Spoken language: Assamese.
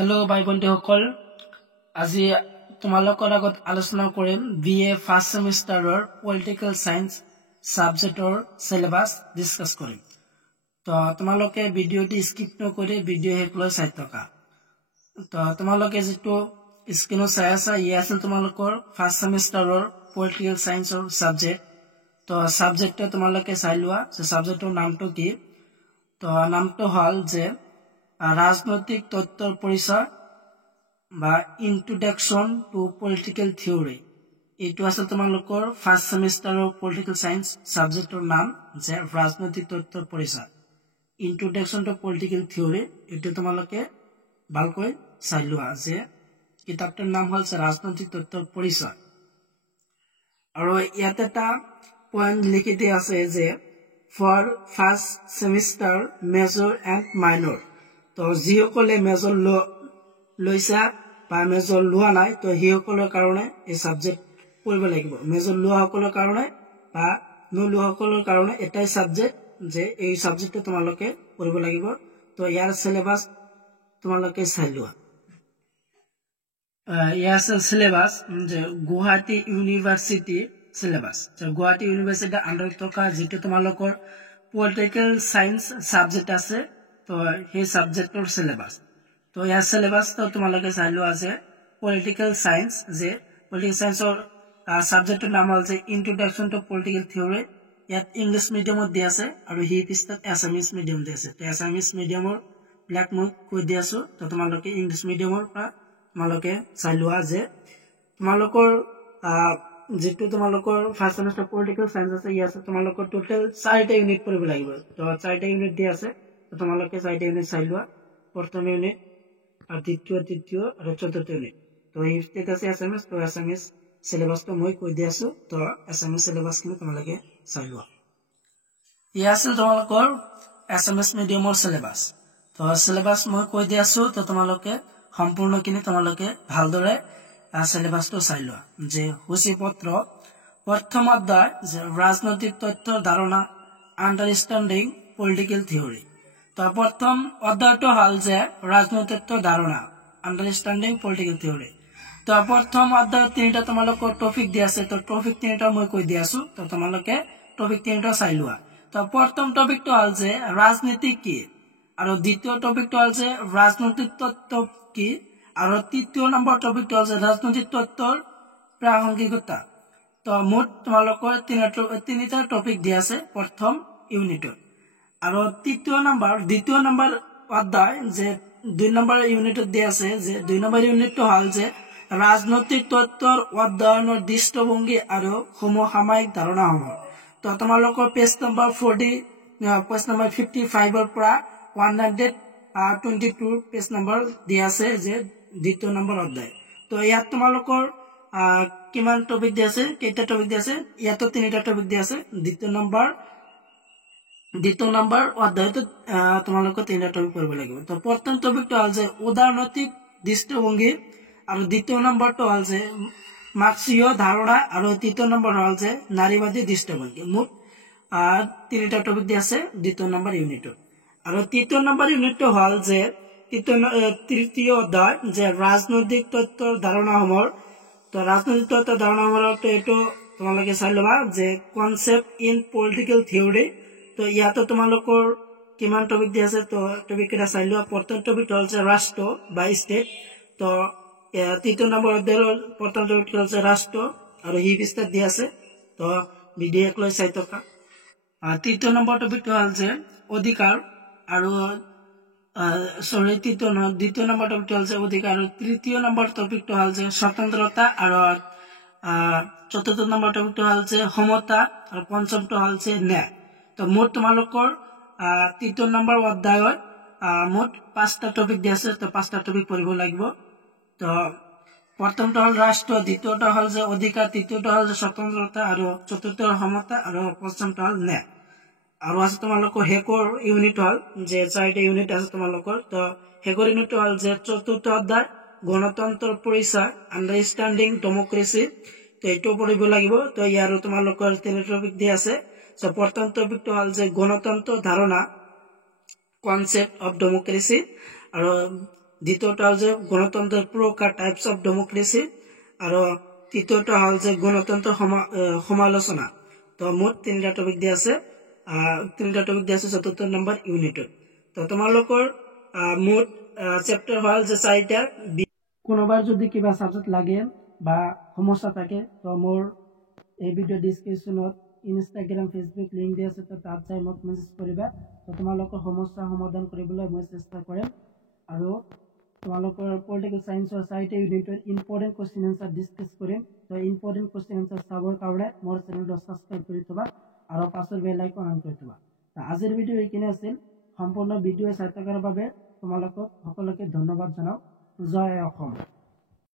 हेलो भाई बंधुসকল আজি তোমালোকৰ আগত আলোচনা কৰিম বিএ ফাৰ্ষ্ট সেমিষ্টাৰৰ পলিটিক্যাল সায়েন্স সাবজেক্টৰ সিলেবাস ডিসকাস কৰিম তো তোমালোকে ভিডিওটি স্কিপ নকৰি ভিডিও হেকলৈ চাই থকা তো তোমালোকে যেটো স্ক্ৰিনত চাই আছা ই আছিল তোমালোকৰ ফাৰ্ষ্ট সেমিষ্টাৰৰ পলিটিক্যাল সায়েন্সৰ সাবজেক্ট তো সাবজেক্টটো তোমালোকে চাই লোৱা যে সাবজেক্টৰ নামটো কি তো নামটো হল যে राजनैतिक तत्वर परिचय বা ইন্ট্রোডাকশন টু পলিটিক্যাল থিওরি এটো আছে তোমালোকৰ ফাৰ্ষ্ট সেমিষ্টাৰৰ পলিটিক্যাল সায়েন্স সাবজেক্টৰ নাম যে ৰাজনৈতিক তত্ত্বৰ পৰিচয় ইন্ট্ৰোডাকশন টু পলিটিক্যাল থিওৰি এটো তোমালোকে ভালকৈ চাই লোৱা যে কিতাপটোৰ নাম হল ৰাজনৈতিক তত্ত্বৰ পৰিচয় আৰু ইয়াতে এটা পয়েন্ট লিখি দিয়া আছে যে for first semester major and minor তো যিসকলে মেজৰ লৈছা বা মেজৰ লোৱা নাই তো হিসকলৰ কাৰণে এই সাবজেক্ট পঢ়িব লাগিব মেজৰ লোৱাসকলৰ কাৰণে বা নলোৱাসকলৰ কাৰণে এটাই সাবজেক্ট যে এই সাবজেক্টটো তোমালোকে পঢ়িব লাগিব তো ইয়াৰ সিলেবাস তোমালোকে চাই লোৱা ইয়াৰ সিলেবাস যে গুৱাহাটী ইউনিভাৰ্সিটি সিলেবাস তো গুৱাহাটী ইউনিভাৰ্সিটি আন্ডাৰত থকা যেটো তোমালোকৰ পলিটিক্যাল সায়েন্স সাবজেক্ট আছে तो हे सब्जेक्टर सिलेबास तो या सिलेबास तो तुम्हारे चाह लो आज पॉलिटिकल साइंस जे पॉलिटिकल साइंस और सब्जेक्टर नाम हल जे इंट्रोडक्शन टू पॉलिटिकल थ्योरी यात इंग्लिश मीडियम दि आछे आरो हि पिस्तात एसामिस मीडियम दि आछे तो एसामिस मीडियमर ब्लैक মই কৈ দি আছো তো তোমালোকে ইংলিশ মিডিয়ামৰ পৰা তোমালোকে চাই লোৱা যে তোমালোকৰ যেটো তোমালোকৰ ফাৰ্ষ্ট সেমিষ্টাৰ পলিটিক্যাল সায়েন্স আছে ই আছে তোমালোকৰ টোটাল 4টা ইউনিট পঢ়িব লাগিব তো 4টা ইউনিট দি আছে তোমালোকে 4টা ইউনিট চাই লোৱা প্ৰথম ইউনিট আৰু দ্বিতীয় তৃতীয় আৰু চতুৰ্থ ইউনিট তো এই স্টেট আছে এসএমএস তো এসএমএস সিলেবাস তো মই কৈ দি আছো তো এসএমএস সিলেবাস খিনি তোমালোকে চাই লোৱা ই আছিল তোমালোকৰ এসএমএস মিডিয়ামৰ সিলেবাস তো সিলেবাস মই কৈ দি আছো তো তোমালোকে সম্পূৰ্ণখিনি তোমালোকে ভালদৰে সিলেবাসটো চাই লোৱা যে সূচিপত্ৰ প্ৰথম অধ্যায় যে ৰাজনৈতিক তত্ত্বৰ ধাৰণা আন্ডাৰষ্টেণ্ডিং পলিটিক্যাল থিওৰি तो प्रथम अध्यायটো হল যে ৰাজনৈতিক ধাৰণা আন্ডাৰষ্টেণ্ডিং পলিটিক্যাল থিওৰি তো प्रथम অধ্যায় তিনিটা তোমালোকৰ টপিক দি আছে তো টপিক তিনিটা মই কৈ দি আছো তো তোমালোকে টপিক তিনিটা চাই লোৱা তো প্ৰথম টপিকটো হল যে ৰাজনীতি কি আৰু দ্বিতীয় টপিকটো হল যে ৰাজনৈতিক তত্ত্ব কি আৰু তৃতীয় নম্বৰ টপিকটো হল যে ৰাজনৈতিক তত্ত্বৰ প্ৰাসংগিকতা তো মুঠ তোমালোকৰ তিনিটা টপিক দি আছে প্ৰথম ইউনিটত আৰু দ্বিতীয় নম্বৰ অধ্যায় যে 2 নম্বৰ ইউনিটত দি আছে যে 2 নম্বৰ ইউনিটটো হল যে ৰাজনৈতিক তত্ত্বৰ অধ্যয়নৰ দৃষ্টিভংগী আৰু সমসাময়িক ধাৰণাসমূহ তো তোমালোকৰ পেজ নম্বৰ 55 ৰ পৰা 122 পেজ নম্বৰ দি আছে যে দ্বিতীয় নম্বৰ অধ্যায় তো ইয়াত তোমালোকৰ কিমান টপিক দি আছে কেইটা টপিক দি আছে ইয়াতো তিনিটা টপিক দি আছে দ্বিতীয় নম্বৰ অধ্যায়টো তোমালোকে তিনিটা টপিক পঢ়িব লাগিব তো প্ৰথম টপিকটো হল যে উদাৰনৈতিক দৃষ্টিভংগী আৰু দ্বিতীয় নম্বৰটো হল যে মাৰ্ক্সীয় ধাৰণা আৰু তৃতীয় নম্বৰ হল যে নাৰীবাদী দৃষ্টিভংগী মুঠ তিনিটা টপিক দি আছে দ্বিতীয় নম্বৰ ইউনিটত আৰু তৃতীয় নম্বৰ ইউনিটটো হল যে তৃতীয় অধ্যায় যে ৰাজনৈতিক তত্ত্বৰ ধাৰণাসমূহ তো ৰাজনৈতিক তত্ত্বৰ ধাৰণাসমূহ এটো তোমালোকে চাই লবা যে কনসেপ্ট ইন পলিটিক্যাল থিওৰি তো ইয়াতো তোমালোকৰ কিমান টপিক দি আছে তো টপিক কেইটা চাই লোৱা প্ৰথম টপিকটো হল যে ৰাষ্ট্ৰ বা ষ্টেট তো তৃতীয় নম্বৰ অধ্যায়ৰ প্ৰথম টপিকটো হল যে ৰাষ্ট্ৰ আৰু হি বিস্তাৰ দি আছে তো ভিডিও লৈ চাই থকা তৃতীয় নম্বৰ টপিকটো হল যে অধিকাৰ আৰু দ্বিতীয় নম্বৰ টপিকটো হল যে অধিকাৰ আৰু তৃতীয় নম্বৰ টপিকটো হল যে স্বতন্ত্ৰতা আৰু চতুৰ্থ নম্বৰ টপিকটো হল যে সমতা আৰু পঞ্চমটো হল যে ন্যায় তো মুঠ তোমালোকৰ তৃতীয় নম্বৰ অধ্যায়ৰ মুঠ 5টা টপিক দি আছে তো 5টা টপিক পঢ়িব লাগিব তো প্ৰথমটো হল ৰাষ্ট্ৰ দ্বিতীয়টো হল যে অধিকাৰ তৃতীয়টো হল যে স্বতন্ত্ৰতা আৰু চতুৰ্থটো সমতা আৰু পঞ্চমটো হল ন্যায় আৰু আছে তোমালোকৰ হেকৰ ইউনিট হল যে 4টা ইউনিট আছে তোমালোকৰ তো হেকৰ ইউনিট হল যে চতুৰ্থ অধ্যায় গণতন্ত্ৰৰ পৰিচয় আন্ডাৰষ্টেণ্ডিং ডেমক্ৰেসি তো এটো পঢ়িব লাগিব তো ইয়াৰো তোমালোকৰ তিনিটা টপিক দি আছে তো প্ৰথম টপিকটো হল যে গণতন্ত্ৰৰ ধাৰণা কনসেপ্ট অফ ডেমক্ৰেসি আৰু দ্বিতীয়টা হ'ল যে গণতন্ত্ৰৰ প্ৰকাৰ টাইপছ অফ ডেমক্ৰেসি আৰু তৃতীয়টা হ'ল যে গণতন্ত্ৰৰ সমালোচনা। তো মুঠ তিনিটা টপিক দিয়া আছে, চতুৰ্থ নম্বৰ ইউনিটত। তো তোমালোকৰ মুঠ চেপ্টাৰ হ'ল যে 4টা। কোনোবাৰ যদি কিবা সাবজেক্ট লাগে বা সমস্যা থাকে তো মোৰ এই ভিডিও ডিসক্ৰিপশনত ইনষ্টাগ্ৰাম ফেসবুক লিংক দি আছে, তো তাত যাই মোক মেছেজ কৰিবা। তো তোমালোকৰ সমস্যা সমাধান কৰিবলৈ মই চেষ্টা কৰিম। আৰু তোমালোকৰ পলিটিকেল সায়েন্সৰ 4টা ইউনিটৰ ইম্পৰ্টেণ্ট কুৱেশ্যন এনসাৰ ডিসকাস কৰিম। তো ইম্পৰ্টেণ্ট কুৱেশ্যন এনসাৰ চাবৰ কাৰণে মোৰ চেনেলটো সাবস্ক্ৰাইব কৰি থবা আৰু পাছৰ বেল আইকন অন কৰি থবা। আজিৰ ভিডিও এইখিনি আছিল। সম্পূৰ্ণ ভিডিও চাই থকাৰ বাবে তোমালোকক সকলোকে ধন্যবাদ জনাওঁ। জয় অসম।